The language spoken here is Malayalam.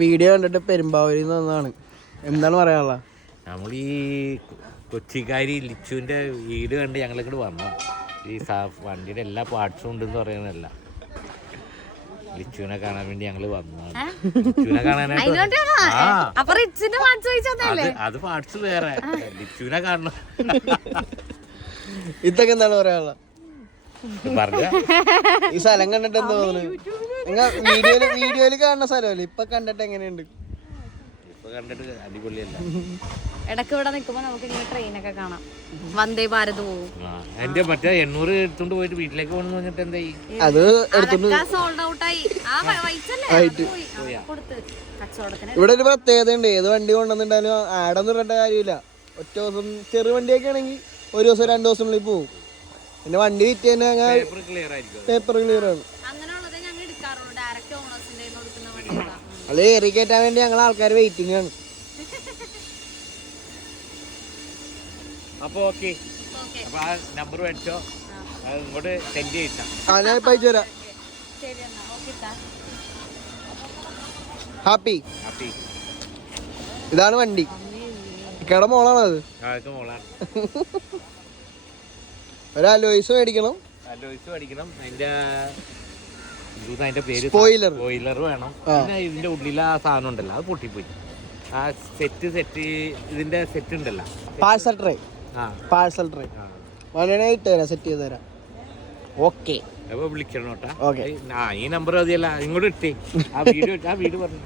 വീഡിയോ കണ്ടിട്ട് പെരുമ്പാവൂരിൽ നിന്ന് വന്നതാണ്. എന്താണ് പറയാനുള്ള? നമ്മൾ ഈ കൊച്ചിക്കാരി ലിച്ചുവിൻ്റെ വീട് കണ്ട് ഞങ്ങളിങ്ങോട്ട് വന്നു. ഈ വണ്ടിയുടെ എല്ലാ പാർട്സും ഉണ്ടെന്ന് പറയുന്നതല്ല, ലിച്ചുവിനെ കാണാൻ വേണ്ടി ഞങ്ങൾ വന്നതാണ്. ലിച്ചുവിനെ കാണാനായിട്ട് അത് പാർട്സ് വേറെ, ലിച്ചുവിനെ കാണണം. ഇതൊക്കെ എന്താണ് പറയാനുള്ള? പറഞ്ഞ ഈ സ്ഥലം കണ്ടിട്ട് എന്താ തോന്നുന്നു? വീഡിയോയില് കാണുന്ന സ്ഥലമല്ലേ, ഇപ്പൊ കണ്ടിട്ട് എങ്ങനെയുണ്ട്? ഇപ്പൊ കണ്ടിട്ട് അടിപൊളിയല്ല. ഇടയ്ക്ക് ഇവിടെ നിൽക്കുമ്പോ നമുക്ക് ഇങ്ങനെ ട്രെയിനൊക്കെ കാണാം. വന്ദേ ഭാരത് പോകും. എന്റെ മറ്റേ 800 എടുത്തോണ്ട് പോയിട്ട് വീട്ടിലേക്ക് പോകണമെന്ന് പറഞ്ഞിട്ട് എന്തായി? അത് സോൾഡ് ഔട്ട് ആയി. ഇവിടെ ഒരു പ്രത്യേകത ഉണ്ട്. ഏത് വണ്ടി കൊണ്ടുവന്നിട്ടാലും ആടൊന്നും ഇടേണ്ട കാര്യമില്ല. ഒറ്റ ദിവസം ചെറു വണ്ടിയൊക്കെ ആണെങ്കിൽ ഒരു ദിവസം 2 ദിവസത്തിനുള്ളിൽ പോകും. പിന്നെ വണ്ടി വിറ്റ് തന്നെ പേപ്പർ ക്ലിയർ ആണ്. അത് ഏറി കയറ്റാൻ വേണ്ടി ഞങ്ങൾ ആൾക്കാർ വെയിറ്റിംഗ് ആണ്. അപ്പൊ ഓക്കെ, അപ്പൊ ആ നമ്പർ മേടിച്ചോ, ഇങ്ങോട്ട് സെൻഡ് ചെയ്താ ഞാൻ ഇപ്പൊ അയച്ചു തരാം. ഹാപ്പി. ഇതാണ് വണ്ടി. ഇക്കടെ മോളാണത്. ഒരു അലോയ്സ് മേടിക്കണം. അതിന്റെ പേര് സ്പോയിലർ വേണം. പിന്നെ ഇതിന്റെ ഉള്ളിൽ ആ സാധനം ഉണ്ടല്ലോ, അത് പൊട്ടിപ്പോയി. ആ സെറ്റ് ഇതിന്റെ സെറ്റ് ഉണ്ടല്ലോ, പാഴ്സൽ ട്രേ വളരെ ഇട്ട് തരാം, സെറ്റ് ചെയ്ത് തരാം. ഓക്കെ, അപ്പൊ വിളിക്കണം കേട്ടാ. ഈ നമ്പർ മതിയല്ല, ഇങ്ങോട്ട് ഇട്ടേ. ആ വീട് പറഞ്ഞു.